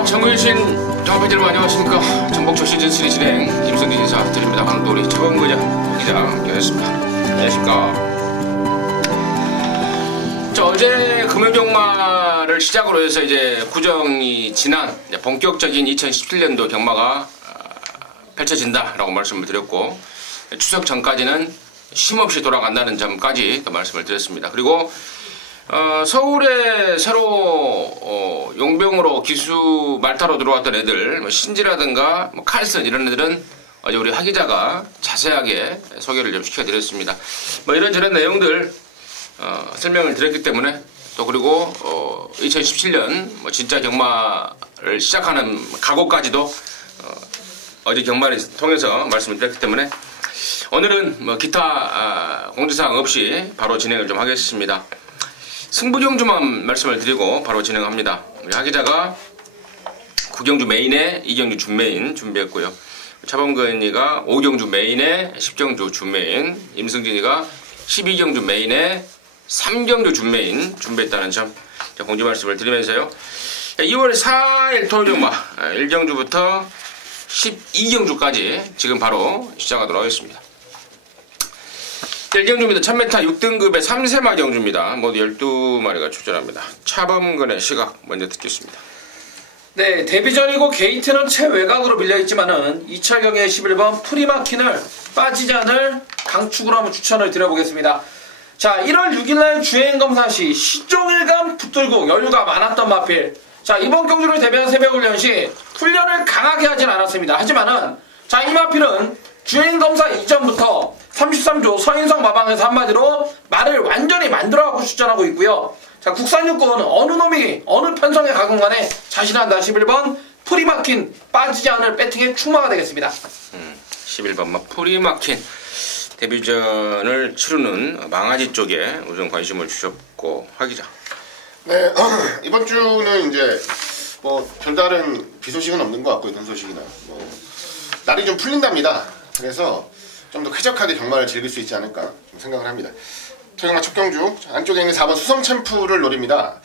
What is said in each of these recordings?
자, 정의신 정합팬 여러분 안녕하십니까. 정복초 시즌3 진행 김성진 인사드립니다. 오늘도 우리 차범근 기자 연결했습니다. 안녕하십니까. 자, 어제 금요경마를 시작으로 해서 이제 구정이 지난 본격적인 2017년도 경마가 펼쳐진다라고 말씀을 드렸고, 추석 전까지는 쉼없이 돌아간다는 점까지 말씀을 드렸습니다. 그리고 서울에 새로 용병으로 기수 말타로 들어왔던 애들, 신지라든가 칼슨 이런 애들은 어제 우리 하 기자가 자세하게 소개를 좀 시켜드렸습니다. 이런저런 내용들 설명을 드렸기 때문에, 또 그리고 2017년 진짜 경마를 시작하는 각오까지도 어제 경마를 통해서 말씀을 드렸기 때문에, 오늘은 기타 공지사항 없이 바로 진행을 좀 하겠습니다. 승부경주만 말씀을 드리고 바로 진행합니다. 우리 하 기자가 9경주 메인에 2경주 준메인 준비했고요. 차범근이가 5경주 메인에 10경주 준메인, 임승진이가 12경주 메인에 3경주 준메인 준비했다는 점 공지 말씀을 드리면서요. 2월 4일 토요일경마 1경주부터 12경주까지 지금 바로 시작하도록 하겠습니다. 1경주입니다. 1000m 6등급의 3세마 경주입니다. 모두 12마리가 출전합니다. 차범근의 시각 먼저 듣겠습니다. 네, 데뷔전이고 게이트는 최외곽으로 밀려있지만은 이철경의 11번 프리마킨을 빠지지 않을 강축으로 한번 추천을 드려보겠습니다. 자, 1월 6일날 주행검사 시 시종일관 붙들고 여유가 많았던 마필. 자, 이번 경주를 대비한 새벽훈련 시 훈련을 강하게 하진 않았습니다. 하지만은 자, 이 마필은 주행검사 이전부터 33조 서인성 마방에서 한마디로 말을 완전히 만들어가고 출전하고 있고요. 자, 국산육군 어느 놈이 어느 편성에 가건 간에 자신한다 11번 프리마킨 빠지지 않을 배팅의 충마가 되겠습니다. 11번 프리마킨 데뷔전을 치르는 망아지 쪽에 우선 관심을 주셨고, 하 기자. 네, 이번 주는 이제 별다른 비 소식은 없는 것 같고요. 눈 소식이나 날이 좀 풀린답니다. 그래서 좀 더 쾌적하게 경마를 즐길 수 있지 않을까 생각을 합니다. 토경마 첫 경주 안쪽에 있는 4번 수성챔프를 노립니다.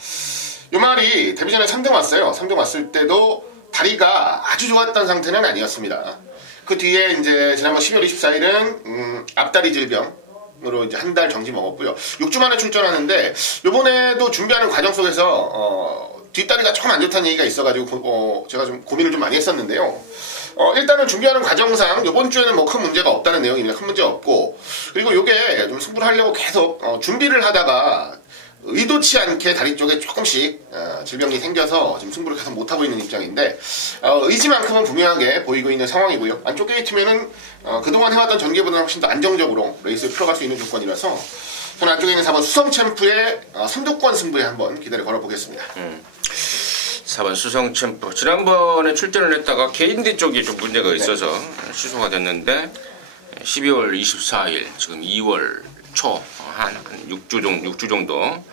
이 말이 데뷔전에 3등 왔어요. 3등 왔을 때도 다리가 아주 좋았던 상태는 아니었습니다. 그 뒤에 이제 지난번 12월 24일은 앞다리 질병으로 이제 한 달 정지 먹었고요. 6주 만에 출전하는데 이번에도 준비하는 과정 속에서 뒷다리가 조금 안 좋다는 얘기가 있어가지고 제가 좀 고민을 좀 많이 했었는데요. 일단은 준비하는 과정상 이번 주에는 큰 문제가 없다는 내용입니다. 큰 문제 없고, 그리고 요게 좀 승부를 하려고 계속 준비를 하다가 의도치 않게 다리 쪽에 조금씩 질병이 생겨서 지금 승부를 계속 못하고 있는 입장인데, 의지만큼은 분명하게 보이고 있는 상황이고요. 안쪽 게이트면은 그동안 해왔던 전개보다는 훨씬 더 안정적으로 레이스를 풀어갈 수 있는 조건이라서 저는 안쪽에 있는 4번 수성챔프의 선두권 승부에 한번 기대를 걸어보겠습니다. 4번 수성챔프 지난번에 출전을 했다가 개인대 쪽에 좀 문제가 있어서 취소가 됐는데, 12월 24일 지금 2월 초 한 6주 정도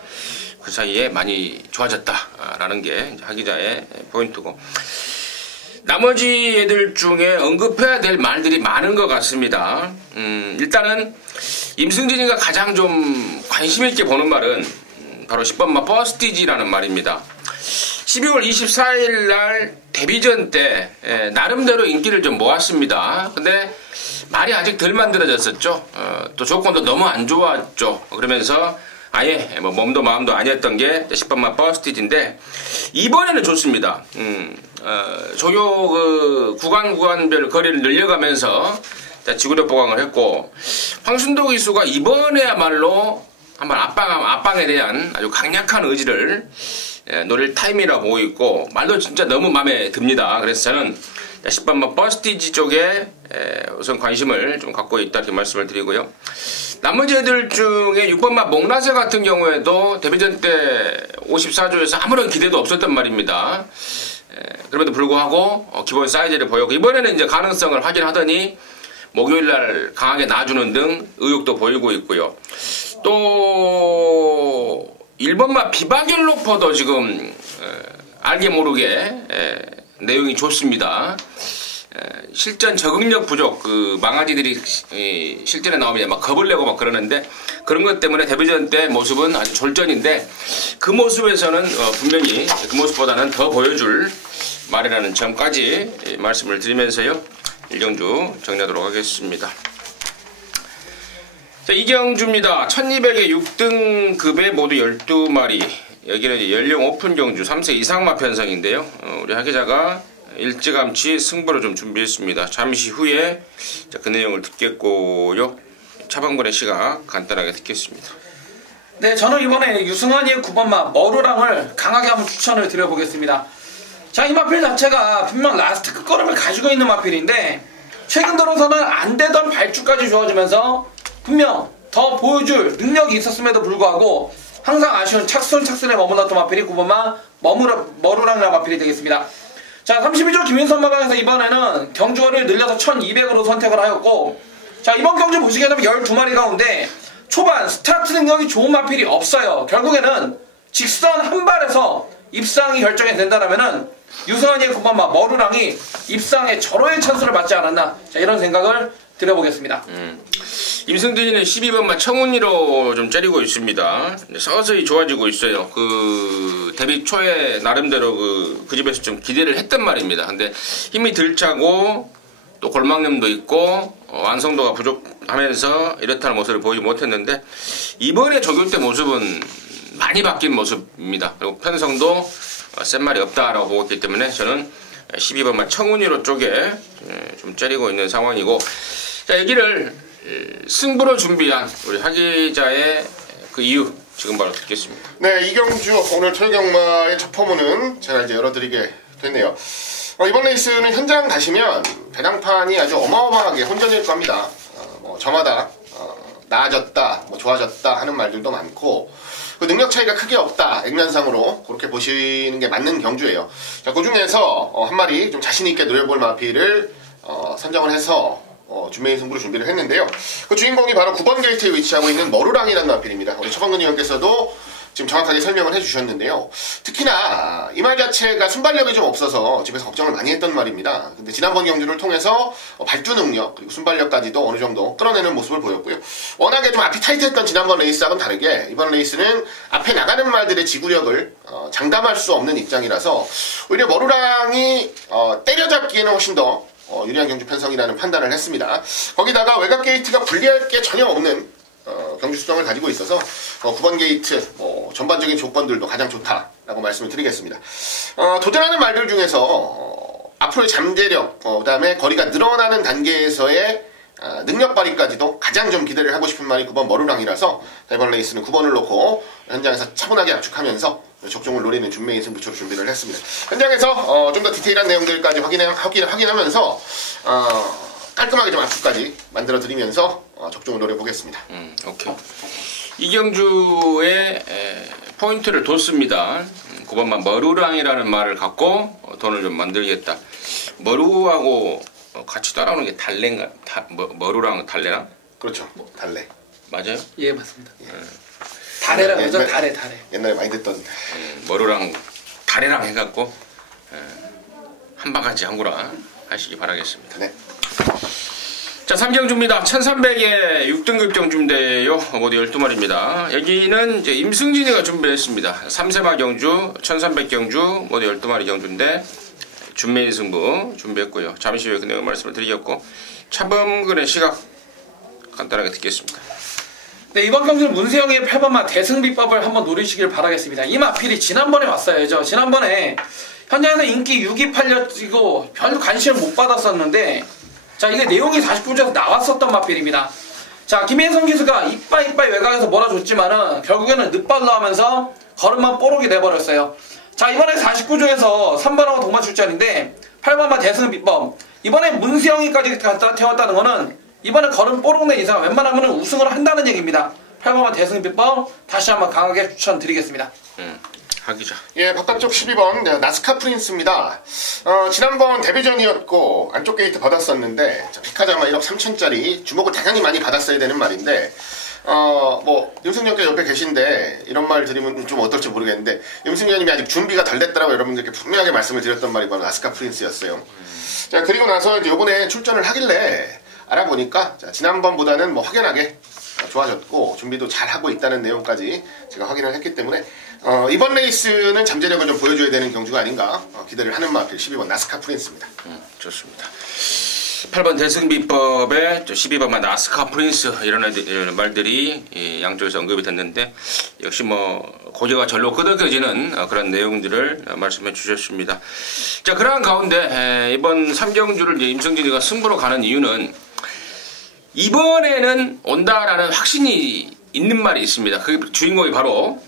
그 사이에 많이 좋아졌다라는 게 하 기자의 포인트고, 나머지 애들 중에 언급해야 될 말들이 많은 것 같습니다. 일단은 임승진이가 가장 좀 관심 있게 보는 말은 바로 10번마 버스티지라는 말입니다. 12월 24일 날 데뷔전 때 나름대로 인기를 좀 모았습니다. 근데 말이 아직 덜 만들어졌었죠. 또 조건도 너무 안 좋았죠. 그러면서 아예 몸도 마음도 아니었던 게 10번마 버스티지인데, 이번에는 좋습니다. 조교 구간별 거리를 늘려가면서 지구력 보강을 했고, 황순도 기수가 이번에야말로 한번 압방에 대한 아주 강력한 의지를 노릴 타임이라고 보고 있고, 말도 진짜 너무 마음에 듭니다. 그래서 저는 10번마 버스티지 쪽에 우선 관심을 좀 갖고 있다 이렇게 말씀을 드리고요. 나머지 애들 중에 6번마 목라세 같은 경우에도 데뷔전 때 54조에서 아무런 기대도 없었단 말입니다. 그럼에도 불구하고 기본 사이즈를 보였고, 이번에는 이제 가능성을 확인하더니 목요일날 강하게 놔주는 등 의욕도 보이고 있고요. 또 1번마 비바겔로퍼도 지금 알게 모르게 내용이 좋습니다. 실전 적응력 부족, 망아지들이 실전에 나오면 막 겁을 내고 막 그러는데, 그런 것 때문에 데뷔전 때 모습은 아주 졸전인데, 그 모습에서는 분명히 그 모습보다는 더 보여줄 말이라는 점까지 말씀을 드리면서요. 1경주 정리하도록 하겠습니다. 자, 2경주입니다. 1200에 6등급에 모두 12마리. 여기는 이제 연령 오픈 경주 3세 이상 마 편성인데요. 우리 하기자가 일찌감치 승부를 좀 준비했습니다. 잠시 후에 그 내용을 듣겠고요. 차범근의 시각 간단하게 듣겠습니다. 네, 저는 이번에 유승환이의 9번마 머루랑을 강하게 한번 추천을 드려보겠습니다. 자, 이 마필 자체가 분명 라스트 끝걸음을 가지고 있는 마필인데 최근 들어서는 안 되던 발주까지 좋아지면서 분명 더 보여줄 능력이 있었음에도 불구하고 항상 아쉬운 착순에 머물렀던 마필이 9번마 머루랑이라는 마필이 되겠습니다. 자, 32조 김윤선 마방에서 이번에는 경주거리를 늘려서 1200으로 선택을 하였고, 자, 이번 경주 보시게 되면 12마리 가운데 초반 스타트 능력이 좋은 마필이 없어요. 결국에는 직선 한 발에서 입상이 결정이 된다면은 유승환이의 9번마 머루랑이 입상에 절호의 찬스를 받지 않았나, 자, 이런 생각을 드려보겠습니다. 임승진이는 12번마 청운이로 좀 째리고 있습니다. 서서히 좋아지고 있어요. 데뷔 초에 나름대로 그 집에서 좀 기대를 했단 말입니다. 근데 힘이 덜 차고 또 골망염도 있고 완성도가 부족하면서 이렇다는 모습을 보이지 못했는데 이번에 조교 때 모습은 많이 바뀐 모습입니다. 그리고 편성도 센 말이 없다라고 보고 있기 때문에 저는 12번마 청운이로 쪽에 좀 째리고 있는 상황이고, 자, 여기를 승부로 준비한 우리 하기자의 그 이유 지금 바로 듣겠습니다. 네, 이경주 오늘 철경마의 첫 포문은 제가 이제 열어드리게 됐네요. 이번 레이스는 현장 가시면 배당판이 아주 어마어마하게 혼전일 겁니다. 저마다 나아졌다, 좋아졌다 하는 말들도 많고 그 능력 차이가 크게 없다, 액면상으로 그렇게 보시는 게 맞는 경주예요. 자, 그 중에서 한 마리 좀 자신 있게 노려볼 마필을 선정을 해서 준메인 승부를 준비를 했는데요. 그 주인공이 바로 9번 게이트에 위치하고 있는 머루랑이라는 마필입니다. 우리 차범근 의원께서도 지금 정확하게 설명을 해주셨는데요. 특히나 이 말 자체가 순발력이 좀 없어서 집에서 걱정을 많이 했던 말입니다. 근데 지난번 경주를 통해서 발주 능력 그리고 순발력까지도 어느 정도 끌어내는 모습을 보였고요. 워낙에 좀 앞이 타이트했던 지난번 레이스하고는 다르게 이번 레이스는 앞에 나가는 말들의 지구력을 장담할 수 없는 입장이라서 오히려 머루랑이 때려잡기에는 훨씬 더 유리한 경주 편성이라는 판단을 했습니다. 거기다가 외곽 게이트가 불리할 게 전혀 없는 경주 수정을 가지고 있어서 9번 게이트 전반적인 조건들도 가장 좋다라고 말씀을 드리겠습니다. 도전하는 말들 중에서 앞으로의 잠재력, 그 다음에 거리가 늘어나는 단계에서의 능력 발휘까지도 가장 좀 기대를 하고 싶은 말이 9번 머루랑이라서 이번 레이스는 9번을 놓고 현장에서 차분하게 압축하면서 적중을 노리는 준메인 승부처로 준비를 했습니다. 현장에서 좀 더 디테일한 내용들까지 확인하면서 깔끔하게 좀 압축까지 만들어 드리면서 적중을 노려보겠습니다. 오케이. 이경주의 포인트를 뒀습니다. 9번만 머루랑이라는 말을 갖고 돈을 좀 만들겠다. 머루하고 같이 따라오는 게 달래인가? 머루랑 달래나? 그렇죠. 달래. 맞아요? 예, 맞습니다. 달래라 그러죠? 달래. 옛날에 많이 듣던. 머루랑 달래랑 해갖고 한 바가지 한구라 하시기 바라겠습니다. 네. 자, 3경주입니다. 1300에 6등급 경주인데요. 모두 12마리입니다. 여기는 이제 임승진이가 준비했습니다. 3세마 경주, 1300 경주, 모두 12마리 경주인데 준메인 승부 준비했고요. 잠시 후에 그 내용 말씀을 드리겠고, 차범근의 시각 간단하게 듣겠습니다. 네, 이번 경주는 문세영의 8번마 대승비법을 한번 노리시길 바라겠습니다. 이 마필이 지난번에 왔어야죠. 지난번에 현장에서 인기 6위 팔려지고 별로 관심을 못 받았었는데, 자, 이게 내용이 49조에서 나왔었던 마필입니다. 자, 김혜성 기수가 이빠이 외곽에서 몰아줬지만은 결국에는 늦발로 하면서 걸음만 뽀록이 내버렸어요. 자, 이번에 49조에서 3번하고 동반 출전인데 8번마 대승비법, 이번에 문세영이까지 갖다 태웠다는 거는 이번에 걸음 뽀록 낸 이상 웬만하면 우승을 한다는 얘기입니다. 8번마 대승비법 다시 한번 강하게 추천드리겠습니다. 하기자. 예, 바깥쪽 12번 나스카 프린스입니다. 지난번 데뷔전이었고 안쪽 게이트 받았었는데 피카자마 1억 3천짜리 주목을 당연히 많이 받았어야 되는 말인데 임승현께 옆에 계신데 이런 말 드리면 좀 어떨지 모르겠는데 임승현님이 아직 준비가 덜 됐다라고 여러분들께 분명하게 말씀을 드렸던 말이 바로 나스카 프린스였어요. 자, 그리고 나서 이제 요번에 출전을 하길래 알아보니까 자, 지난번보다는 확연하게 좋아졌고 준비도 잘 하고 있다는 내용까지 제가 확인을 했기 때문에 이번 레이스는 잠재력을 좀 보여줘야 되는 경주가 아닌가 기대를 하는 마필 12번 나스카 프린스입니다. 좋습니다. 8번 대승비법에 12번만 나스카 프린스 이런 말들이 양쪽에서 언급이 됐는데 역시 뭐 고개가 절로 끄덕여지는 그런 내용들을 말씀해 주셨습니다. 자, 그러한 가운데 이번 3경주를 임성진이가 승부로 가는 이유는 이번에는 온다라는 확신이 있는 말이 있습니다. 그 주인공이 바로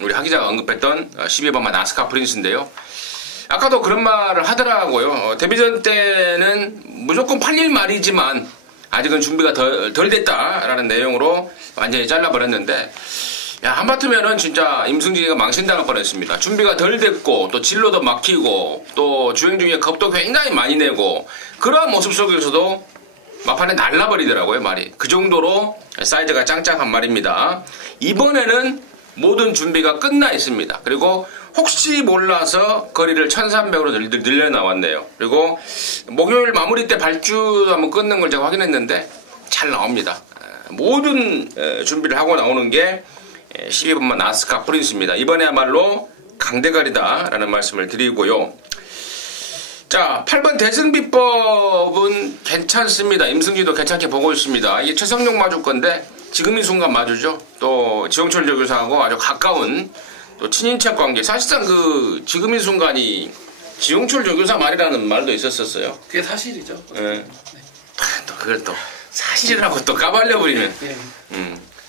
우리 하 기자가 언급했던 12번만 나스카 프린스인데요. 아까도 그런 말을 하더라고요. 데뷔전 때는 무조건 팔릴 말이지만 아직은 준비가 덜 됐다라는 내용으로 완전히 잘라버렸는데 야, 한바트면은 진짜 임승진이가 망신당할 뻔했습니다. 준비가 덜 됐고 또 진로도 막히고 또 주행 중에 겁도 굉장히 많이 내고 그러한 모습 속에서도 막판에 날라버리더라고요, 말이. 그 정도로 사이즈가 짱짱한 말입니다. 이번에는 모든 준비가 끝나 있습니다. 그리고 혹시 몰라서 거리를 1300으로 늘려 나왔네요. 그리고 목요일 마무리 때 발주도 한번 끊는 걸 제가 확인했는데 잘 나옵니다. 모든 준비를 하고 나오는 게 12번만 나스카 프린스입니다. 이번에야말로 강대가리다라는 말씀을 드리고요. 자, 8번 대승비법은 괜찮습니다. 임승진도 괜찮게 보고 있습니다. 이게 최성룡 마주 건데 지금 이 순간 마주죠. 또 지용철 조교사하고 아주 가까운 또 친인척 관계. 사실상 그 지금 이 순간이 지용철 조교사 말이라는 말도 있었었어요. 그게 사실이죠. 예. 또 그걸 또 사실이라고 또 까발려버리면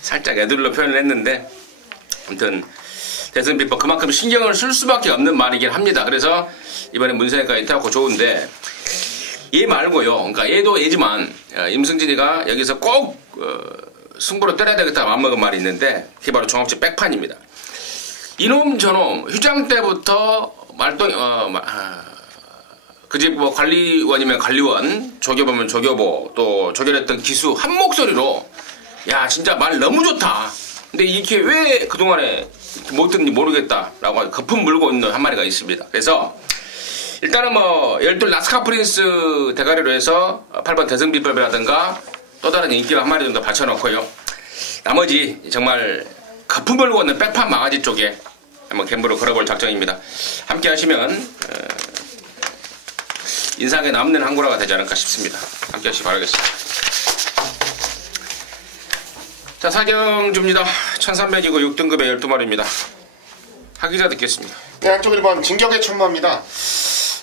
살짝 애들로 표현을 했는데 아무튼 대승비법 그만큼 신경을 쓸 수밖에 없는 말이긴 합니다. 그래서 이번에 문세까지 타고 좋은데 얘 말고요. 그러니까 얘도 얘지만 임승진이가 여기서 꼭 승부로 때려야 되겠다 마음먹은 말이 있는데 그게 바로 종합제 백판입니다. 이놈 저놈 휴장 때부터 그 집 뭐 관리원이면 관리원, 조교보면 조교보, 또 조결했던 기수 한 목소리로 야 진짜 말 너무 좋다. 근데 이게 왜 그동안에 못 듣는지 모르겠다라고 거품 물고 있는 한 마리가 있습니다. 그래서 일단은 뭐 열둘 나스카 프린스 대가리로 해서 8번 대승비법이라든가 또 다른 인기가 한 마리 정도 받쳐놓고요. 나머지 정말 거품 물고 있는 백판 망아지 쪽에 한번 갬블을 걸어볼 작정입니다. 함께 하시면 인상에 남는 한고라가 되지 않을까 싶습니다. 함께 하시기 바라겠습니다. 자, 사경주입니다. 1300이고 6등급의 12마리입니다. 하기자 듣겠습니다. 네, 한쪽 1번 진격의 천마입니다.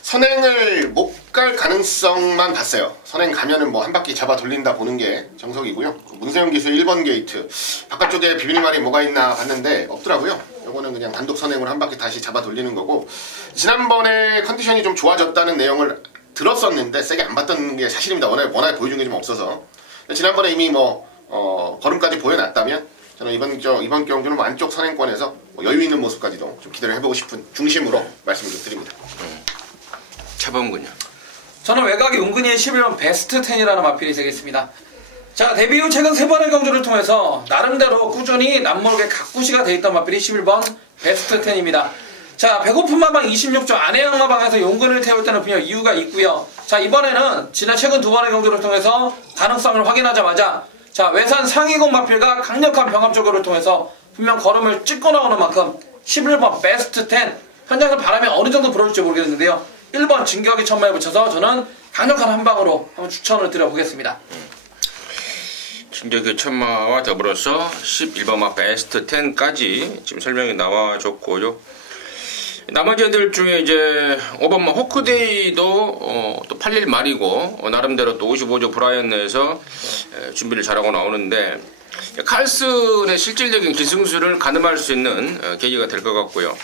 선행을 못 갈 가능성만 봤어요. 선행 가면은 뭐 한 바퀴 잡아 돌린다 보는 게 정석이고요. 문세영 기수 1번 게이트 바깥쪽에 비밀말이 뭐가 있나 봤는데 없더라고요. 요거는 그냥 단독 선행으로 한 바퀴 다시 잡아 돌리는 거고, 지난번에 컨디션이 좀 좋아졌다는 내용을 들었었는데 세게 안 봤던 게 사실입니다. 워낙에 보여준 게 좀 없어서. 지난번에 이미 뭐 걸음까지 보여놨다면 저는 이번 경주는 뭐 안쪽 선행권에서 뭐 여유 있는 모습까지도 좀 기대를 해보고 싶은 중심으로 말씀을 좀 드립니다. 차범근요. 저는 외곽의 용근이의 11번 베스트 10이라는 마필이 되겠습니다. 자, 데뷔 후 최근 3번의 경주를 통해서 나름대로 꾸준히 남모르게 각구시가 되어있던 마필이 11번 베스트 10입니다. 자, 배고픈 마방 26조 안해양 마방에서 용근을 태울 때는 분명 이유가 있고요. 자, 이번에는 지난 최근 2번의 경주를 통해서 가능성을 확인하자마자 자, 외산 상위공 마필과 강력한 병합적으로 통해서 분명 걸음을 찍고 나오는 만큼 11번 베스트 10 현장에서 바람이 어느 정도 불어올지 모르겠는데요. 1번 진격의 천마에 붙여서 저는 강력한 한방으로 한번 추천을 드려보겠습니다. 진격의 천마와 더불어서 11번마 베스트 10까지 지금 설명이 나와줬고요. 나머지 애들 중에 이제 5번마 호크데이도 또 팔릴 말이고 나름대로 또 55조 브라이언 내에서 준비를 잘하고 나오는데 칼슨의 실질적인 기승수를 가늠할 수 있는 계기가 될 것 같고요.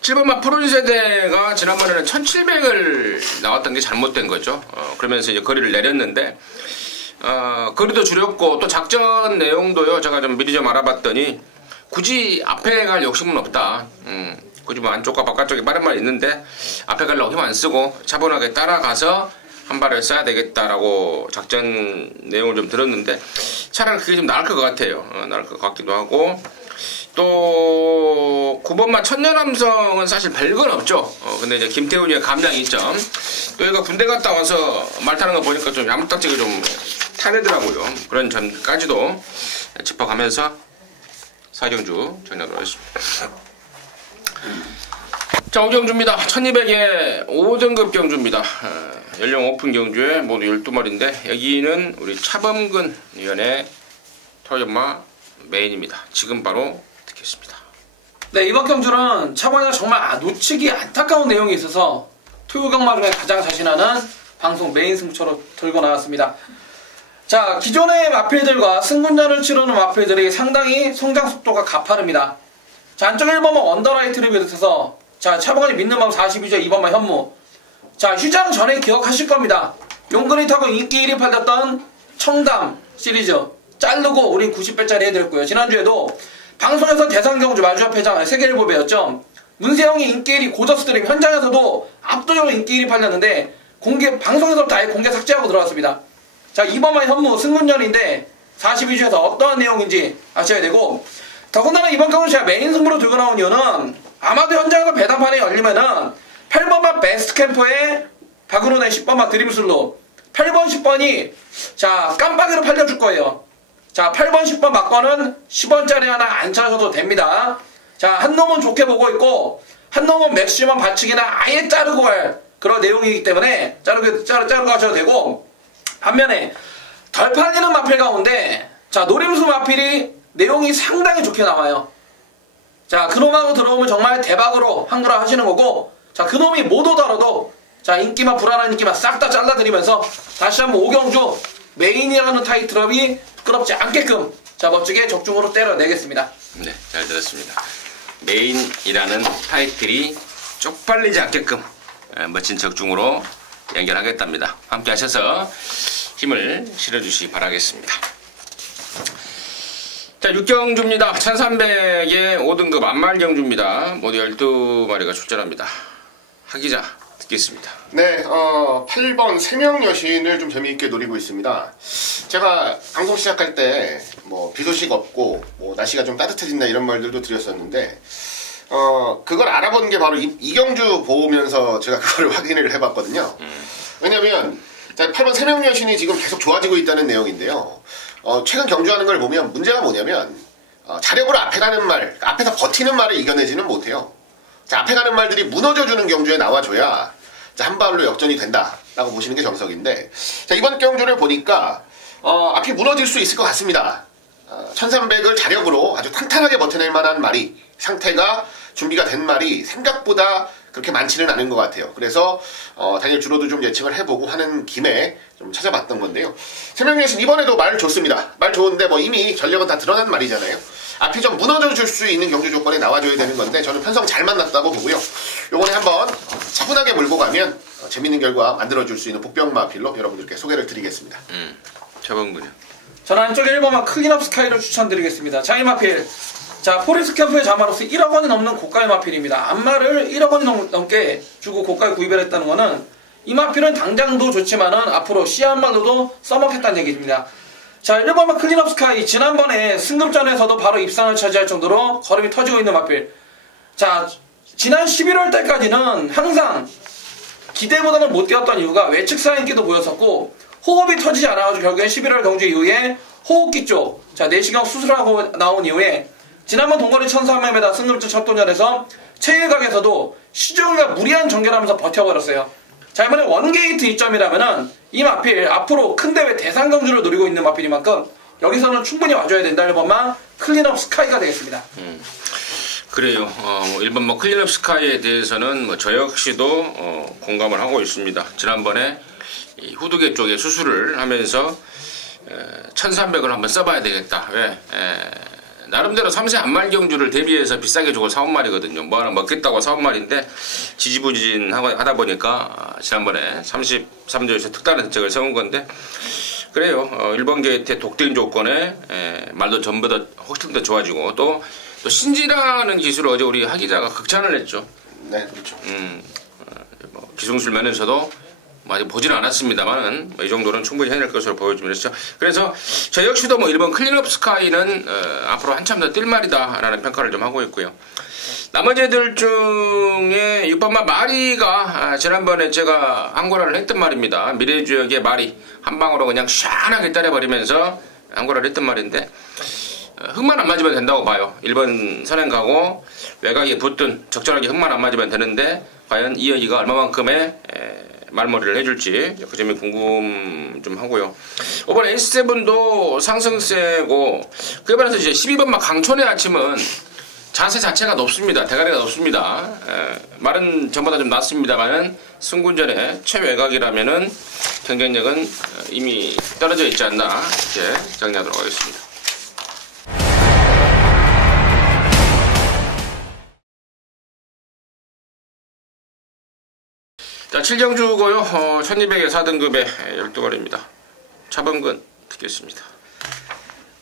7번마 프론 세대가 지난번에는 1700을 나왔던 게 잘못된 거죠. 그러면서 이제 거리를 내렸는데 거리도 줄였고 또 작전 내용도요. 제가 좀 미리 좀 알아봤더니 굳이 앞에 갈 욕심은 없다. 굳이 뭐 안쪽과 바깥쪽에 빠른 말이 있는데 앞에 가려고 힘 안 쓰고 차분하게 따라가서 한 발을 쏴야 되겠다라고 작전 내용을 좀 들었는데 차라리 그게 좀 나을 것 같아요. 나을 것 같기도 하고 또 9번만 천년함성은 사실 별건 없죠. 근데 이제 김태훈이의 감량 2점 또 얘가 군대 갔다 와서 말 타는 거 보니까 좀 야무딱지게 좀 타되더라고요. 그런 점까지도 짚어가면서 4경주 정리하도록 하겠습니다. 자, 5경주입니다. 1200에 5등급 경주입니다. 연령 오픈 경주에 모두 12마리인데 여기는 우리 차범근 위원의 토요마 메인입니다. 지금 바로 듣겠습니다. 네, 이번 경주는 차범근이 정말 놓치기 안타까운 내용이 있어서 토요강마 중에 가장 자신하는 방송 메인 승부처로 들고 나왔습니다. 자, 기존의 마필들과 승군전을 치르는 마필들이 상당히 성장 속도가 가파릅니다. 자, 안쪽 1번만 원더라이트를 비롯해서 자, 차범근이 믿는 마음 42조 2번만 현무. 자, 휴장 전에 기억하실 겁니다. 용근이 타고 인기 1위 팔렸던 청담 시리즈 자르고 우린 90배짜리 해드렸고요. 지난주에도 방송에서 대상경주 마주협회장 세계일보배였죠. 문세영이 인기 1위 고저스드림 현장에서도 압도적으로 인기 1위 팔렸는데 공개 방송에서부터 아예 공개 삭제하고 들어왔습니다. 자, 2번만 현무 승군전인데 42주에서 어떠한 내용인지 아셔야 되고, 더군다나 이번 경우는 제가 메인 승부로 들고 나온 이유는 아마도 현장에서 배당판이 열리면은 8번만 베스트 캠퍼에 박은호의 10번만 드림슬로 8번 10번이 자 깜빡이로 팔려줄 거예요. 자, 8번 10번 막거는 10원짜리 하나 안 찾아셔도 됩니다. 자, 한 놈은 좋게 보고 있고 한 놈은 맥시멈 받치기나 아예 자르고 갈 그런 내용이기 때문에 자르고 가셔도 되고, 반면에 덜 팔리는 마필 가운데 자, 노림수 마필이 내용이 상당히 좋게 나와요. 자, 그놈하고 들어오면 정말 대박으로 한글화 하시는 거고, 자, 그놈이 못 오더라도 자, 인기만 불안한 인기만 싹 다 잘라드리면서 다시 한번 5경주 메인이라는 타이틀업이 부끄럽지 않게끔 자, 멋지게 적중으로 때려내겠습니다. 네, 잘 들었습니다. 메인이라는 타이틀이 쪽팔리지 않게끔 멋진 적중으로 연결하겠답니다. 함께 하셔서 힘을 실어주시기 바라겠습니다. 자, 6경주입니다. 1300의 5등급 안말경주입니다. 모두 12마리가 출전합니다. 하기자 듣겠습니다. 네, 8번 세명 여신을 좀 재미있게 노리고 있습니다. 제가 방송 시작할 때 뭐 비 소식 없고 뭐 날씨가 좀 따뜻해진다 이런 말들도 드렸었는데 그걸 알아본 게 바로 이경주 보면서 제가 그걸 확인을 해봤거든요. 왜냐면 8번 세명 여신이 지금 계속 좋아지고 있다는 내용인데요. 최근 경주하는 걸 보면 문제가 뭐냐면 자력으로 앞에 가는 말, 앞에서 버티는 말을 이겨내지는 못해요. 자, 앞에 가는 말들이 무너져주는 경주에 나와줘야 자, 한 발로 역전이 된다라고 보시는 게 정석인데, 자, 이번 경주를 보니까 앞이 무너질 수 있을 것 같습니다. 1300을 자력으로 아주 탄탄하게 버텨낼 만한 말이, 상태가 준비가 된 말이 생각보다 그렇게 많지는 않은 것 같아요. 그래서 당일 주로도 좀 예측을 해보고 하는 김에 좀 찾아봤던 건데요. 세명여신 이번에도 말 좋습니다. 말 좋은데 뭐 이미 전력은 다 드러난 말이잖아요. 앞이 좀 무너져 줄 수 있는 경주 조건에 나와줘야 되는 건데 저는 편성 잘 만났다고 보고요. 요번에 한번 차분하게 몰고 가면 재밌는 결과 만들어줄 수 있는 복병마필로 여러분들께 소개를 드리겠습니다. 차범근요. 저는 안쪽 1번만 클린업 스카이를 추천드리겠습니다. 자, 이 마필. 자, 포리스 캠프의 자마로서 1억 원이 넘는 고가의 마필입니다. 안마를 1억 원이 넘게 주고 고가에 구입을 했다는 거는 이 마필은 당장도 좋지만은 앞으로 씨앗말로도 써먹겠다는 얘기입니다. 자, 1번만 클린업 스카이. 지난번에 승급전에서도 바로 입상을 차지할 정도로 걸음이 터지고 있는 마필. 자, 지난 11월 때까지는 항상 기대보다는 못 뛰었던 이유가 외측사 인기도 보였었고 호흡이 터지지 않아가지고 결국엔 11월 경주 이후에 호흡기 쪽 자, 내시경 수술하고 나온 이후에 지난번 동거리 1300m 승급전 첫 도전에서 체일각에서도 시중과 무리한 전개하면서 버텨버렸어요. 자, 이번에 원게이트 이점이라면은 이 마필 앞으로 큰 대회 대상 경주를 노리고 있는 마필인 만큼 여기서는 충분히 와줘야 된다. 1번만 클린업 스카이가 되겠습니다. 그래요. 1번 뭐 클린업 스카이에 대해서는 뭐 저 역시도 공감을 하고 있습니다. 지난번에 이 후두개 쪽에 수술을 하면서 1300을 한번 써봐야 되겠다. 왜? 나름대로 3세 안말 경주를 대비해서 비싸게 주고 사온 말이거든요. 뭐 하나 먹겠다고 사온 말인데 지지부진하고 하다 보니까 지난번에 33조에서 특단의 대책을 세운 건데, 그래요. 1번 게이트의 독대인 조건에 말도 전부 다 훨씬 더 좋아지고 또 신지라는 기술을 어제 우리 하기자가 극찬을 했죠. 네, 그렇죠. 뭐 기술술 면에서도 아직 보지는 않았습니다만은 이 정도는 충분히 해낼 것으로 보여주면서, 그래서 저 역시도 뭐 1번 클린업 스카이는 앞으로 한참 더 뛸 말이다라는 평가를 좀 하고 있고요. 나머지 애들 중에 6번마 마리가 지난번에 제가 항고라를 했던 말입니다. 미래주역의 마리 한 방으로 그냥 시원하게 때려버리면서 항고라를 했던 말인데 흙만 안 맞으면 된다고 봐요. 1번 선행 가고 외곽에 붙든 적절하게 흙만 안 맞으면 되는데 과연 이어이가 얼마만큼의 말머리를 해줄지 그 점이 궁금 좀 하고요. 5번 H7도 상승세고 그에 반해서 이제 12번마 강촌의 아침은 자세 자체가 높습니다. 대가리가 높습니다. 말은 전보다 좀 낮습니다만은 승군전의 최외곽이라면은 경쟁력은 이미 떨어져 있지 않나 이렇게 정리하도록 하겠습니다. 자, 7경주고요. 1200에 4등급의 12마리입니다. 차범근 듣겠습니다.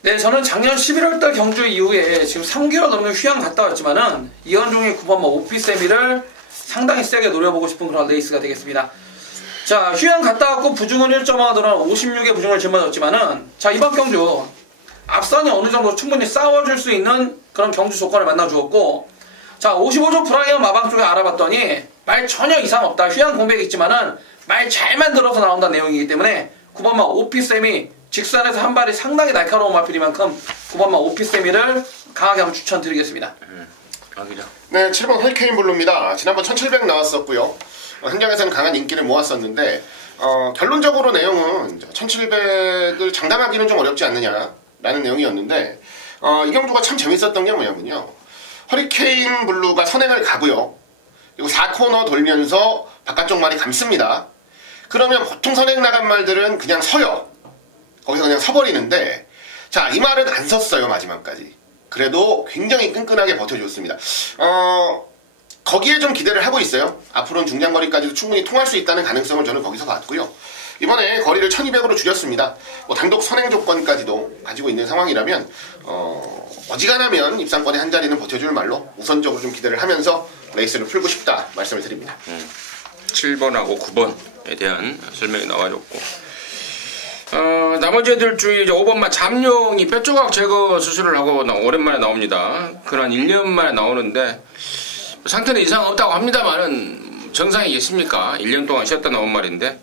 네, 저는 작년 11월달 경주 이후에 지금 3개월 넘는 휴양 갔다 왔지만은 이현종의 9번마 오피세미를 상당히 세게 노려보고 싶은 그런 레이스가 되겠습니다. 자, 휴양 갔다 왔고 부중은 1.5가 들어간 56의 부중을 짊어졌지만은 자, 이번 경주 앞선이 어느 정도 충분히 싸워줄 수 있는 그런 경주 조건을 만나주었고 자, 55조 브라이언 마방 쪽에 알아봤더니 말 전혀 이상 없다. 휴양 공백이 있지만은 말 잘 만들어서 나온다는 내용이기 때문에 9번마 오피세미 직선에서 한 발이 상당히 날카로운 마필이만큼 9번마 오피세미를 강하게 한번 추천드리겠습니다. 네, 7번 헐케인 블루입니다. 지난번 1700 나왔었고요. 현장에서는 강한 인기를 모았었는데 결론적으로 내용은 1700을 장담하기는 좀 어렵지 않느냐라는 내용이었는데 이 경주가 참 재밌었던 게 뭐냐면요. 허리케인 블루가 선행을 가고요. 그리고 4코너 돌면서 바깥쪽 말이 감습니다. 그러면 보통 선행 나간 말들은 그냥 서요. 거기서 그냥 서버리는데 자, 이 말은 안 섰어요. 마지막까지. 그래도 굉장히 끈끈하게 버텨줬습니다. 거기에 좀 기대를 하고 있어요. 앞으로는 중장거리까지도 충분히 통할 수 있다는 가능성을 저는 거기서 봤고요. 이번에 거리를 1200으로 줄였습니다. 단독 선행 조건까지도 가지고 있는 상황이라면 어지간하면 입상권의 한 자리는 버텨줄 말로 우선적으로 좀 기대를 하면서 레이스를 풀고 싶다 말씀을 드립니다. 7번하고 9번에 대한 설명이 나와줬고 나머지 애들 중에 이제 5번마 잠룡이 뼈조각 제거 수술을 하고 오랜만에 나옵니다. 그런 1년 만에 나오는데 상태는 이상 없다고 합니다만은 정상이겠습니까? 1년 동안 쉬었다 나온 말인데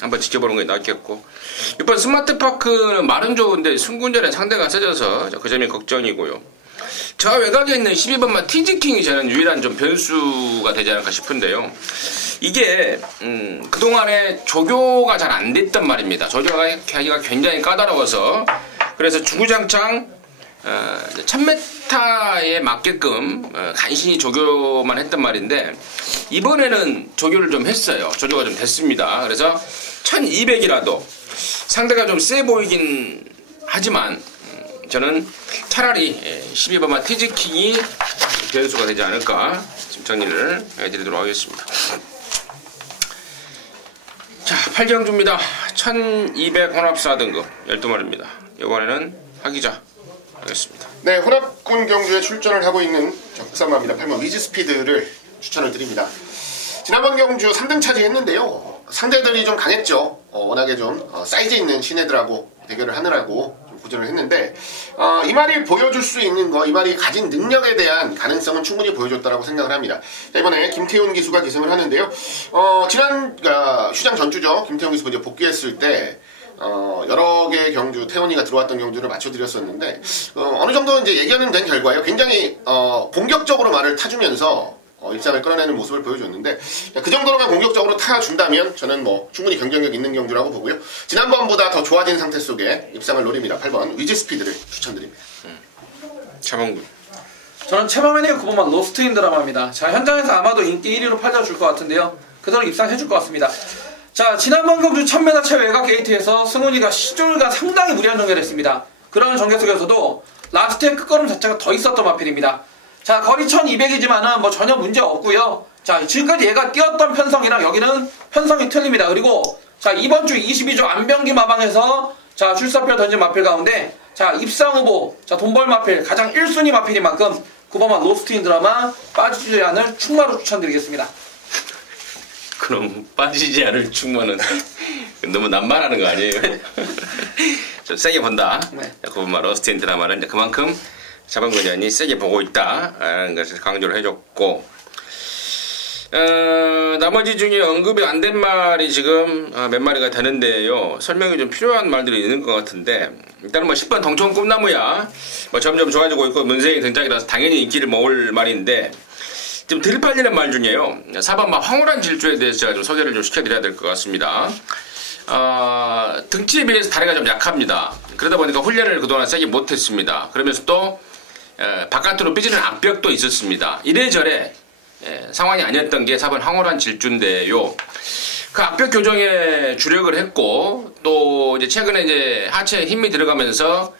한번 지켜보는 게 낫겠고 6번 스마트파크는 말은 좋은데 승군전에 상대가 세져서 그 점이 걱정이고요. 저 외곽에 있는 12번마 티즈킹이 저는 유일한 좀 변수가 되지 않을까 싶은데요. 이게 그동안에 조교가 잘 안 됐단 말입니다. 조교가 하기가 굉장히 까다로워서 그래서 주구장창 1000m에 맞게끔 간신히 조교만 했단 말인데 이번에는 조교를 좀 했어요. 조교가 좀 됐습니다. 그래서 1200이라도 상대가 좀 세 보이긴 하지만 저는 차라리 12번마 티즈킹이 변수가 되지 않을까 지금 정리를 해드리도록 하겠습니다. 자, 8경주입니다. 1200 혼합 4등급 12마리입니다. 이번에는 하기자 하겠습니다. 네, 혼합군 경주에 출전을 하고 있는 적산마입니다. 8번 위즈스피드를 추천을 드립니다. 지난번 경주 3등 차지했는데요. 상대들이 좀 강했죠. 워낙에 좀 사이즈 있는 신예들하고 대결을 하느라고 좀 고전을 했는데 이 말이 보여줄 수 있는 거, 이 말이 가진 능력에 대한 가능성은 충분히 보여줬다라고 생각을 합니다. 자, 이번에 김태훈 기수가 기승을 하는데요. 지난 휴장 전주죠. 김태훈 기수가 이제 복귀했을 때 여러 개의 경주, 태훈이가 들어왔던 경주를 맞춰드렸었는데 어느 정도 이제 예견은 된 결과예요. 굉장히 공격적으로 말을 타주면서 입상을 끌어내는 모습을 보여줬는데 그 정도로만 공격적으로 타준다면 저는 뭐 충분히 경쟁력 있는 경주라고 보고요. 지난번보다 더 좋아진 상태 속에 입상을 노립니다. 8번 위즈스피드를 추천드립니다. 차범근. 저는 체마맨의 9번마 로스트인 드라마입니다. 자, 현장에서 아마도 인기 1위로 팔려줄 것 같은데요. 그대로 입상해줄 것 같습니다. 자, 지난번 경주 1000m 최외곽 게이트에서 승훈이가 시졸과 상당히 무리한 전개를 했습니다. 그런 전개 속에서도 라스트의 끝걸음 자체가 더 있었던 마필입니다. 자, 거리 1200이지만은 뭐 전혀 문제 없고요. 자, 지금까지 얘가 뛰었던 편성이랑 여기는 편성이 틀립니다. 그리고 자, 이번 주 22조 안병기 마방에서 자, 출사표를 던진 마필 가운데 자, 입상 후보, 자, 돈벌 마필 가장 1순위 마필인 만큼 9번마 로스트인 드라마 빠지지 않을 충마로 추천드리겠습니다. 그럼 빠지지 않을 충만은 너무 난만하는 거 아니에요? 좀 세게 본다. 네. 9번마 로스트인 드라마는 이제 그만큼 사번근연이 세게 보고 있다라는 것을 강조를 해줬고, 나머지 중에 언급이 안 된 말이 지금 몇 마리가 되는데요. 설명이 좀 필요한 말들이 있는 것 같은데, 일단은 뭐 10번 동천 꿈나무야 뭐 점점 좋아지고 있고 문세영이 등장이라서 당연히 인기를 모을 말인데, 지금 들 팔리는 말 중에요. 4번 막 황홀한 질주에 대해서 제가 좀 소개를 좀 시켜드려야 될 것 같습니다. 등치에 비해서 다리가 좀 약합니다. 그러다 보니까 훈련을 그동안 세게 못했습니다. 그러면서 또 바깥으로 삐지는 악벽도 있었습니다. 이래저래 상황이 아니었던 게 4번 황홀한 질주인데요. 그 악벽 교정에 주력을 했고, 또 이제 최근에 이제 하체에 힘이 들어가면서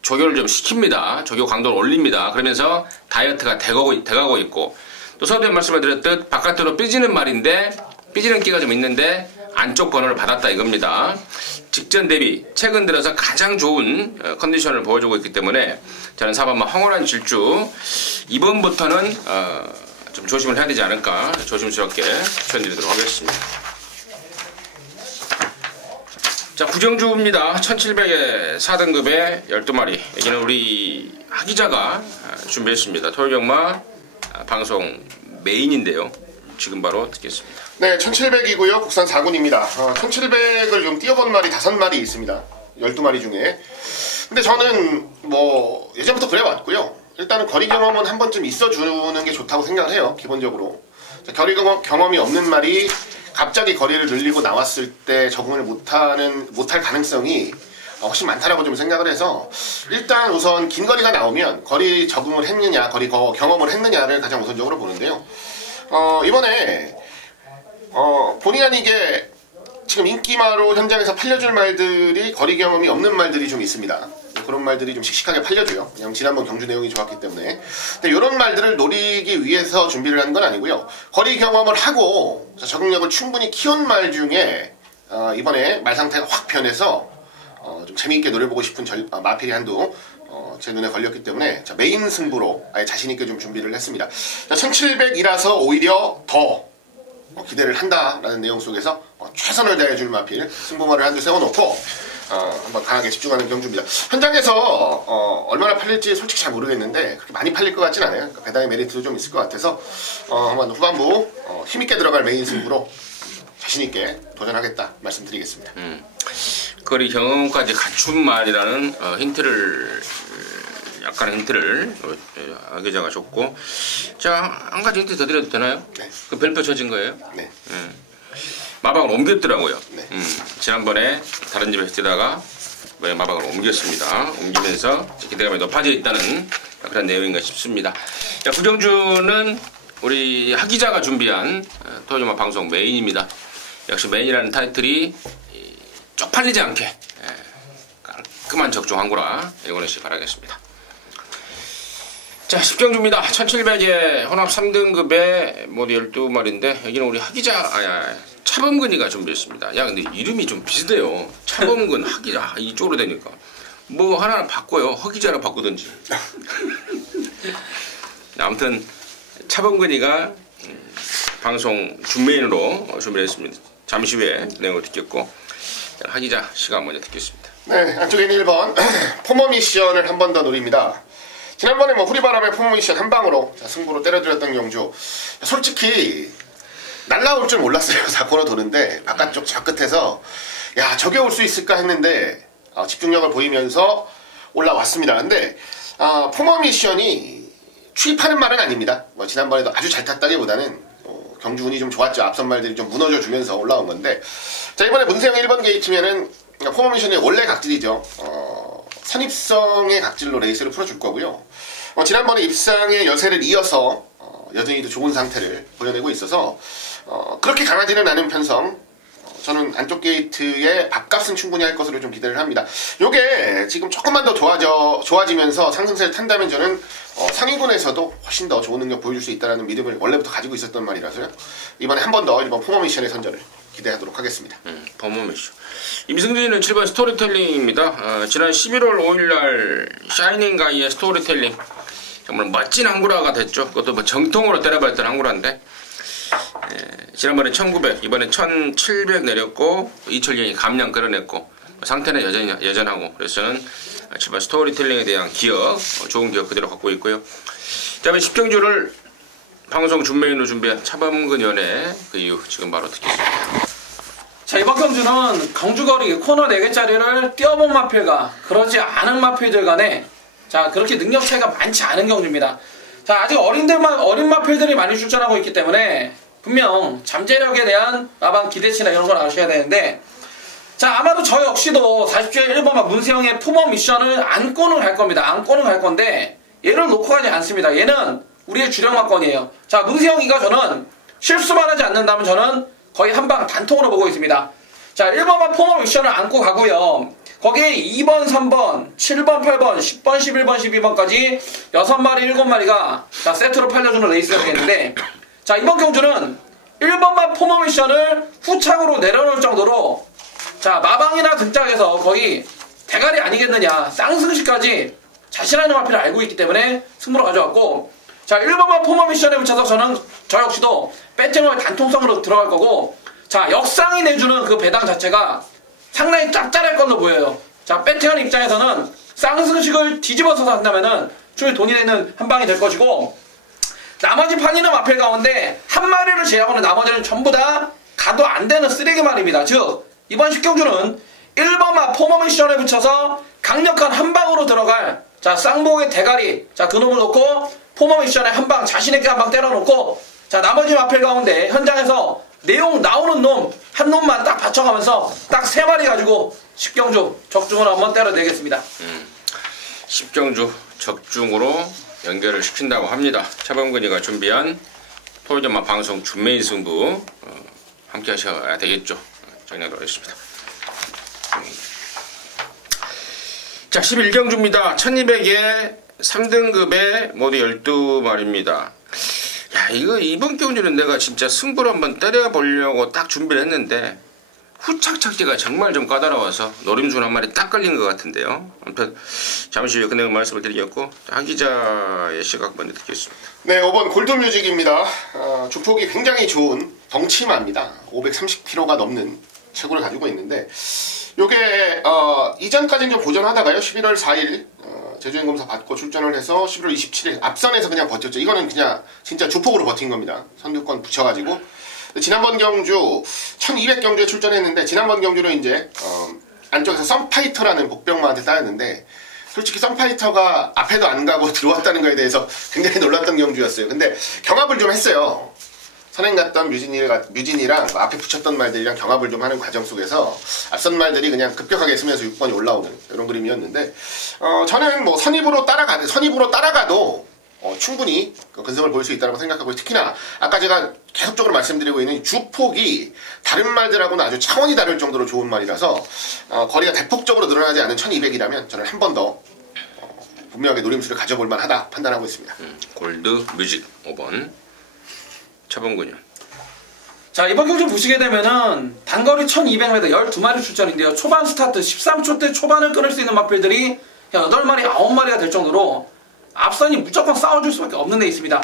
조교를 좀 시킵니다. 조교 강도를 올립니다. 그러면서 다이어트가 돼가고 있고, 또 서두에 말씀을 드렸듯 바깥으로 삐지는 말인데 삐지는 끼가 좀 있는데 안쪽 번호를 받았다 이겁니다. 직전 대비 최근 들어서 가장 좋은 컨디션을 보여주고 있기 때문에 저는 4번만 황홀한 질주, 이번부터는 좀 조심을 해야 되지 않을까 조심스럽게 추천드리도록 하겠습니다. 자, 구정주입니다. 1700에 4등급에 12마리. 여기는 우리 하기자가 준비했습니다. 토요경마 방송 메인인데요. 지금 바로 듣겠습니다. 네, 1700이고요. 국산 4군입니다. 1700을 좀 띄워본 말이 5마리 있습니다. 12마리 중에. 근데 저는 뭐 예전부터 그래왔고요. 일단은 거리 경험은 한 번쯤 있어주는 게 좋다고 생각을 해요. 기본적으로. 거리 경험이 없는 말이 갑자기 거리를 늘리고 나왔을 때 적응을 못할 가능성이 훨씬 많다라고 좀 생각을 해서, 일단 우선 긴 거리가 나오면 거리 적응을 했느냐, 거리 경험을 했느냐를 가장 우선적으로 보는데요. 이번에 본의 아니게 지금 인기마로 현장에서 팔려줄 말들이 거리 경험이 없는 말들이 좀 있습니다. 그런 말들이 좀 씩씩하게 팔려줘요. 그냥 지난번 경주 내용이 좋았기 때문에. 근데 이런 말들을 노리기 위해서 준비를 한 건 아니고요. 거리 경험을 하고 적응력을 충분히 키운 말 중에 이번에 말 상태가 확 변해서 좀 재미있게 노려보고 싶은 마필이 한두 제 눈에 걸렸기 때문에 메인 승부로 아예 자신있게 좀 준비를 했습니다. 1700이라서 오히려 더 기대를 한다라는 내용 속에서 최선을 다해줄 마필 승부말을 한두 세워놓고 한번 강하게 집중하는 경주입니다. 현장에서 얼마나 팔릴지 솔직히 잘 모르겠는데 그렇게 많이 팔릴 것 같진 않아요. 그러니까 배당의 메리트도 좀 있을 것 같아서 한번 후반부 힘있게 들어갈 메인 승부로 자신있게 도전하겠다 말씀드리겠습니다. 거리 경험까지 갖춘 말이라는 약간의 힌트를 아기자가 줬고, 자, 한 가지 힌트 더 드려도 되나요? 네. 그 별표 쳐진 거예요? 네. 마방을 옮겼더라고요. 네. 지난번에 다른 집에서 뛰다가 이번에 마방을 옮겼습니다. 옮기면서 기대감이 높아져 있다는 그런 내용인가 싶습니다. 자, 구정주는 우리 하기자가 준비한 토요일마 방송 메인입니다. 역시 메인이라는 타이틀이 쪽팔리지 않게 깔끔한 적중한 거라 응원해주시기 바라겠습니다. 자, 10경주입니다. 1700에 혼합 3등급에 모두 12마리인데 여기는 우리 하기자, 차범근이가 준비했습니다. 야, 근데 이름이 좀 비슷해요. 차범근, 하기자 이쪽으로 되니까 뭐 하나 바꿔요. 허기자로 바꾸든지. 아무튼 차범근이가 방송 준메인으로 준비했습니다. 잠시 후에 내용을 듣겠고, 하기자 시간 먼저 듣겠습니다. 네, 안쪽에는 1번 포머 미션을 한 번 더 노립니다. 지난번에 후리바람의 포머 미션 한 방으로 승부로 때려드렸던 경주, 솔직히 날라올 줄 몰랐어요. 사고로 도는데 바깥쪽 저 끝에서 야, 저게 올 수 있을까 했는데 집중력을 보이면서 올라왔습니다. 근데 포머 미션이 추입하는 말은 아닙니다. 지난번에도 아주 잘 탔다기보다는 경주 운이 좀 좋았죠. 앞선 말들이 좀 무너져 주면서 올라온 건데, 자, 이번에 문세영 1번 게이트면은 포머 미션의 원래 각질이죠. 선입성의 각질로 레이스를 풀어줄 거고요. 지난번에 입상의 여세를 이어서 여전히도 좋은 상태를 보여내고 있어서 그렇게 강하지는 않은 편성, 저는 안쪽 게이트의 밥값은 충분히 할 것으로 좀 기대를 합니다. 요게 지금 조금만 더 좋아지면서 상승세를 탄다면 저는 상위군에서도 훨씬 더 좋은 능력 보여줄 수 있다는 믿음을 원래부터 가지고 있었던 말이라서요. 이번에 한 번 더 이번 포머 미션의 선전을 기대하도록 하겠습니다. 포머 미션. 임승진은 7번 스토리텔링입니다. 지난 11월 5일날 샤이닝 가이의 스토리텔링, 정말 멋진 항구라가 됐죠. 그것도 뭐 정통으로 때려봤던 항구라인데, 지난번에 1900, 이번에 1700 내렸고 이철경이 감량 끌어냈고 상태는 여전하고, 그래서 저는 7번 스토리텔링에 대한 기억, 좋은 기억 그대로 갖고 있고요. 자, 10경주를 방송 준메인으로 준비한 차범근 연의 그 이유 지금 바로 듣겠습니다. 자, 이번 경주는 경주거리 코너 4개짜리를 뛰어본 마필과 그러지 않은 마필들 간에 자, 그렇게 능력 차이가 많지 않은 경주입니다. 자, 아직 어린 마필들이 많이 출전하고 있기 때문에 분명 잠재력에 대한 마방 기대치나 이런 걸 아셔야 되는데, 자, 아마도 저 역시도 40주의 1번마 문세영의 품어 미션을 안고는 갈 겁니다. 안고는 갈 건데 얘를 놓고 가지 않습니다. 얘는 우리의 주력 막건이에요. 자, 문세영이가 저는 실수만 하지 않는다면 저는 거의 한방 단통으로 보고 있습니다. 자, 1번마 품어 미션을 안고 가고요. 거기에 2번, 3번, 7번, 8번, 10번, 11번, 12번까지 6마리, 7마리가 자, 세트로 팔려주는 레이스가 되겠는데, 자, 이번 경주는 1번마 포머 미션을 후착으로 내려놓을 정도로 자, 마방이나 등짝에서 거의 대가리 아니겠느냐, 쌍승시까지 자신의 마필을 알고 있기 때문에 승부로 가져왔고, 자, 1번마 포머 미션에 붙여서 저는 저 역시도 배팅을 단통성으로 들어갈 거고, 자, 역상이 내주는 그 배당 자체가 상당히 짭짤할 걸로 보여요. 자, 배팅하는 입장에서는 쌍승식을 뒤집어서 한다면은 충분히 돈이 되는 한 방이 될 것이고, 나머지 판이는 마필 가운데 한 마리를 제외하고는 나머지는 전부 다 가도 안 되는 쓰레기 말입니다. 즉, 이번 10경주는 1번마 포머 미션에 붙여서 강력한 한 방으로 들어갈 자, 쌍복의 대가리, 자, 그놈을 놓고 포머 미션에 한 방, 자신에게 한 방 때려놓고, 자, 나머지 마필 가운데 현장에서 내용 나오는 놈 한 놈만 딱 받쳐가면서 딱 3마리 가지고 10경주 적중으로 한번 때려내겠습니다. 10경주 적중으로 연결을 시킨다고 합니다. 차범근이가 준비한 토요일전마 방송 준메인 승부 함께 하셔야 되겠죠. 정리하도록 하겠습니다. 자, 11경주입니다. 1200에 3등급에 모두 12마리입니다. 야, 이번 경주는 내가 진짜 승부를 한번 때려보려고 딱 준비를 했는데 후착 착지가 정말 좀 까다로워서 노림수 한 마리 딱 걸린 것 같은데요. 아무튼 잠시 후에 그 내용 말씀을 드리겠고, 하 기자의 시각 먼저 듣겠습니다. 네, 5번 골드뮤직입니다. 주폭이 굉장히 좋은 덩치마입니다. 530kg가 넘는 체구를 가지고 있는데, 요게 이전까지는 좀 고전하다가요, 11월 4일 제주행검사 받고 출전을 해서 11월 27일 앞선에서 그냥 버텼죠. 이거는 그냥 진짜 주폭으로 버틴 겁니다. 선두권 붙여가지고. 지난번 경주 1200경주에 출전했는데, 지난번 경주는 이제 안쪽에서 썬파이터라는 복병마한테 따였는데, 솔직히 썬파이터가 앞에도 안 가고 들어왔다는 거에 대해서 굉장히 놀랐던 경주였어요. 근데 경합을 좀 했어요. 선행 갔던 뮤진이랑 앞에 붙였던 말들이랑 경합을 좀 하는 과정 속에서 앞선 말들이 그냥 급격하게 쓰면서 6번이 올라오는 이런 그림이었는데, 저는 뭐 선입으로 따라가도 충분히 근성을 보일 수 있다고 생각하고, 특히나 아까 제가 계속적으로 말씀드리고 있는 주폭이 다른 말들하고는 아주 차원이 다를 정도로 좋은 말이라서 거리가 대폭적으로 늘어나지 않은 1200이라면 저는 한 번 더 분명하게 노림수를 가져볼 만하다 판단하고 있습니다. 골드 뮤직 5번 차범근이요. 자, 이번 경주 보시게 되면은 단거리 1200m 12마리 출전인데요. 초반 스타트 13초 때 초반을 끊을 수 있는 마필들이 8마리, 9마리가 될 정도로 앞선이 무조건 싸워줄 수밖에 없는 데 있습니다.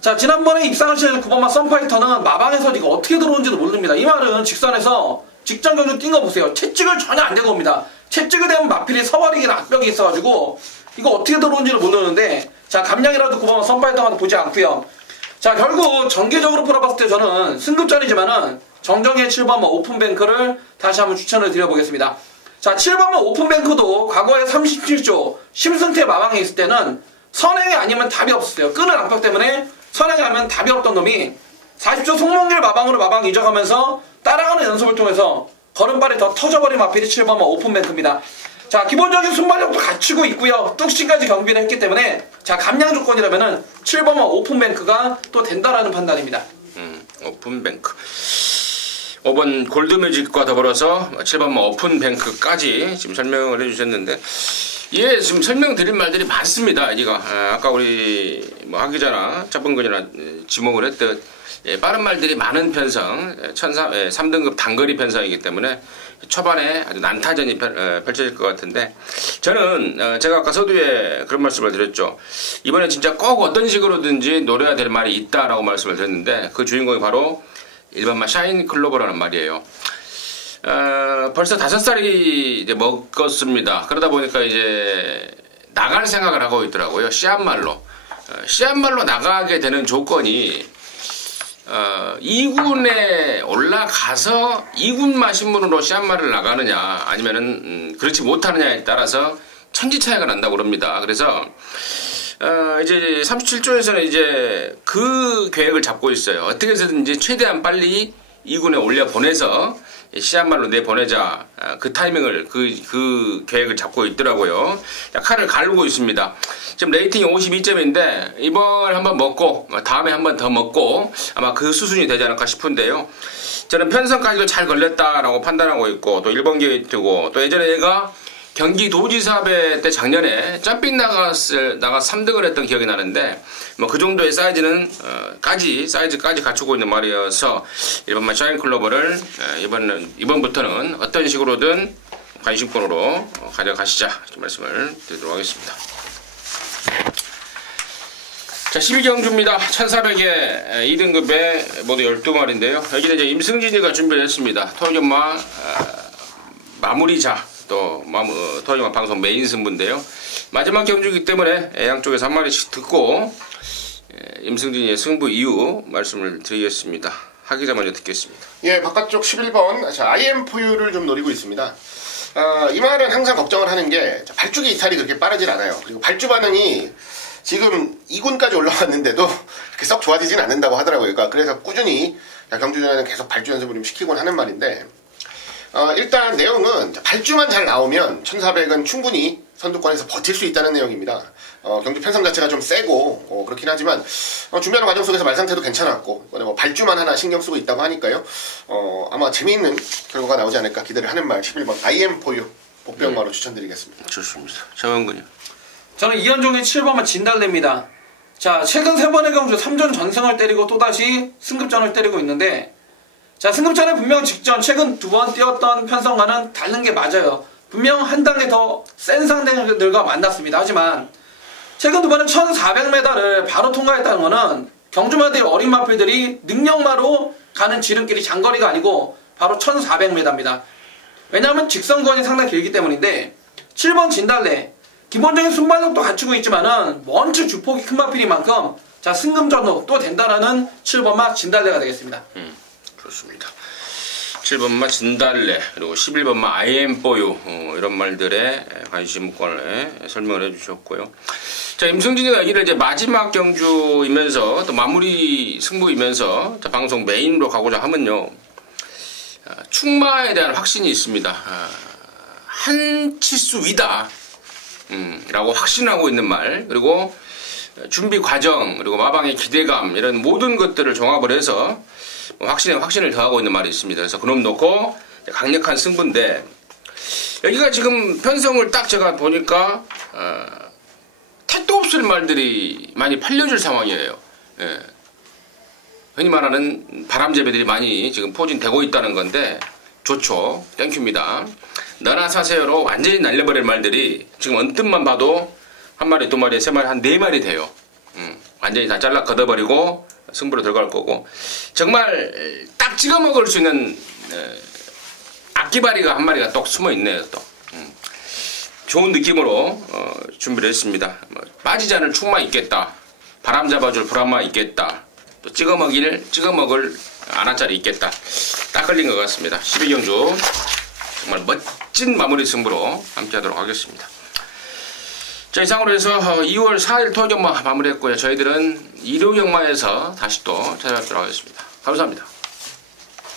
자, 지난번에 입상을 시킨 9번마 썬파이터는 마방에서 이거 어떻게 들어오는지도 모릅니다. 이 말은 직선에서 직전 경주 뛴 거 보세요. 채찍을 전혀 안 대고 옵니다. 채찍을 대면 마필이 서버리기나 악벽이 있어가지고 이거 어떻게 들어오는지를 모르는데, 자, 감량이라도 9번마 썬파이터만 보지 않고요. 자, 결국 전개적으로 풀어봤을 때 저는 승급전이지만은 정정의 7번마 오픈뱅크를 다시 한번 추천을 드려보겠습니다. 자, 7번마 오픈뱅크도 과거에 37조 심승태 마방에 있을 때는 선행이 아니면 답이 없었어요. 끄는 악벽 때문에 선행이 하면 답이 없던 놈이 40조 송몽길 마방으로 마방 이적하면서 따라가는 연습을 통해서 걸음발이 더 터져버린 마필이 7번마 오픈뱅크입니다. 자, 기본적인 순발력도 갖추고 있고요. 뚝심까지 경비를 했기 때문에 자, 감량 조건이라면은 7번마 오픈뱅크가 또 된다라는 판단입니다. 오픈뱅크 5번 골드뮤직과 더불어서 7번마 오픈뱅크까지 지금 설명을 해주셨는데, 예, 지금 설명드릴 말들이 많습니다. 아까 우리 하 기자나 차범근이나 지목을 했듯 빠른 말들이 많은 편성, 3등급 단거리 편성이기 때문에 초반에 아주 난타전이 펼쳐질 것 같은데, 저는 제가 아까 서두에 그런 말씀을 드렸죠. 이번에 진짜 꼭 어떤 식으로든지 노려야 될 말이 있다라고 말씀을 드렸는데, 그 주인공이 바로 1번마 샤인 클로버라는 말이에요. 벌써 5살이 이제 먹었습니다. 그러다 보니까 이제 나갈 생각을 하고 있더라고요. 씨앗말로. 씨앗말로 나가게 되는 조건이 2군에 올라가서 2군 마신문으로 씨앗말을 나가느냐 아니면은 그렇지 못하느냐에 따라서 천지차이가 난다고 그럽니다. 그래서 이제 37조에서는 이제 그 계획을 잡고 있어요. 어떻게 해서든지 최대한 빨리 2군에 올려 보내서 씨앗말로 내보내자. 그 타이밍을 그 계획을 잡고 있더라고요. 칼을 가르고 있습니다. 지금 레이팅이 52점인데 이번 한번 먹고 다음에 한번 더 먹고 아마 그 수순이 되지 않을까 싶은데요. 저는 편성까지도 잘 걸렸다라고 판단하고 있고 또 1번 게이트고 또 예전에 얘가 경기도지사배 때 작년에 점핑 나가서 3등을 했던 기억이 나는데 뭐 그 정도의 사이즈는 사이즈까지 갖추고 있는 말이어서 일본만 샤인클로버를 이번부터는 어떤 식으로든 관심권으로 가져가시자 이렇게 말씀을 드리도록 하겠습니다. 자, 12경주입니다. 1400에 2등급에 모두 12마리인데요. 여기는 이제 임승진이가 준비를 했습니다. 토요일마 마무리자 또 토요일마 방송 메인 승부인데요. 마지막 경주이기 때문에 양쪽에서 한 마리씩 듣고 임승진이의 승부 이유 말씀을 드리겠습니다. 하기자 먼저 듣겠습니다. 예, 바깥쪽 11번 IM4U를 좀 노리고 있습니다. 이 말은 항상 걱정을 하는 게 발주기 이탈이 그렇게 빠르진 않아요. 그리고 발주 반응이 지금 2군까지 올라왔는데도 그렇게 썩 좋아지진 않는다고 하더라고요. 그러니까 그래서 꾸준히 경주전에는 계속 발주 연습을 좀 시키곤 하는 말인데 일단 내용은 발주만 잘 나오면 1400은 충분히 선두권에서 버틸 수 있다는 내용입니다. 경주 편성 자체가 좀 세고 그렇긴 하지만 준비하는 과정 속에서 말 상태도 괜찮았고 뭐 발주만 하나 신경 쓰고 있다고 하니까요. 아마 재미있는 결과가 나오지 않을까 기대를 하는 말 11번 IM4U 복병마로 추천드리겠습니다. 좋습니다. 정원군요. 저는 이현종의 7번만 진달래입니다. 자, 최근 3번의 경주 3전 전승을 때리고 또다시 승급전을 때리고 있는데 자, 승급전에 분명 직전 최근 2번 뛰었던 편성과는 다른 게 맞아요. 분명 한 단계 더 센 상대들과 만났습니다. 하지만 최근 2번은 1400m를 바로 통과했다는 것은 경주마들의 어린 마필들이 능력마로 가는 지름길이 장거리가 아니고 바로 1400m입니다. 왜냐하면 직선거리가 상당히 길기 때문인데 7번 진달래 기본적인 순발력도 갖추고 있지만은 원체 주폭이 큰 마필인 만큼 자, 승급전도 또 된다라는 7번마 진달래가 되겠습니다. 좋습니다. 7번마 진달래 그리고 11번마 IM4U 이런 말들에 관심권을 설명을 해주셨고요. 자, 임승진이가 여기를 이제 마지막 경주이면서 또 마무리 승부이면서 자, 방송 메인으로 가고자 하면요. 충마에 대한 확신이 있습니다. 한 치수 위다 라고 확신하고 있는 말 그리고 준비 과정 그리고 마방의 기대감 이런 모든 것들을 종합을 해서 확신을 더하고 있는 말이 있습니다. 그래서 그놈 놓고 강력한 승부인데 여기가 지금 편성을 딱 제가 보니까 택도 없을 말들이 많이 팔려줄 상황이에요. 예. 흔히 말하는 바람잡이들이 많이 지금 포진되고 있다는 건데 좋죠. 땡큐입니다. 너나 사세요로 완전히 날려버릴 말들이 지금 언뜻만 봐도 한 마리, 두 마리, 세 마리, 한 네 마리 돼요. 완전히 다 잘라 걷어버리고 승부로 들어갈 거고 정말 딱 찍어 먹을 수 있는 악기바리가 한 마리가 또 숨어 있네요. 또 좋은 느낌으로 준비를 했습니다. 빠지지 않을 충마 있겠다. 바람 잡아줄 브라마 있겠다. 또 찍어 먹을 아나짜리 있겠다. 딱 걸린 것 같습니다. 12경주 정말 멋진 마무리 승부로 함께 하도록 하겠습니다. 자, 이상으로 해서 2월 4일 토요경마 마무리했고요. 저희들은 일요경마에서 다시 또 찾아뵙도록 하겠습니다. 감사합니다.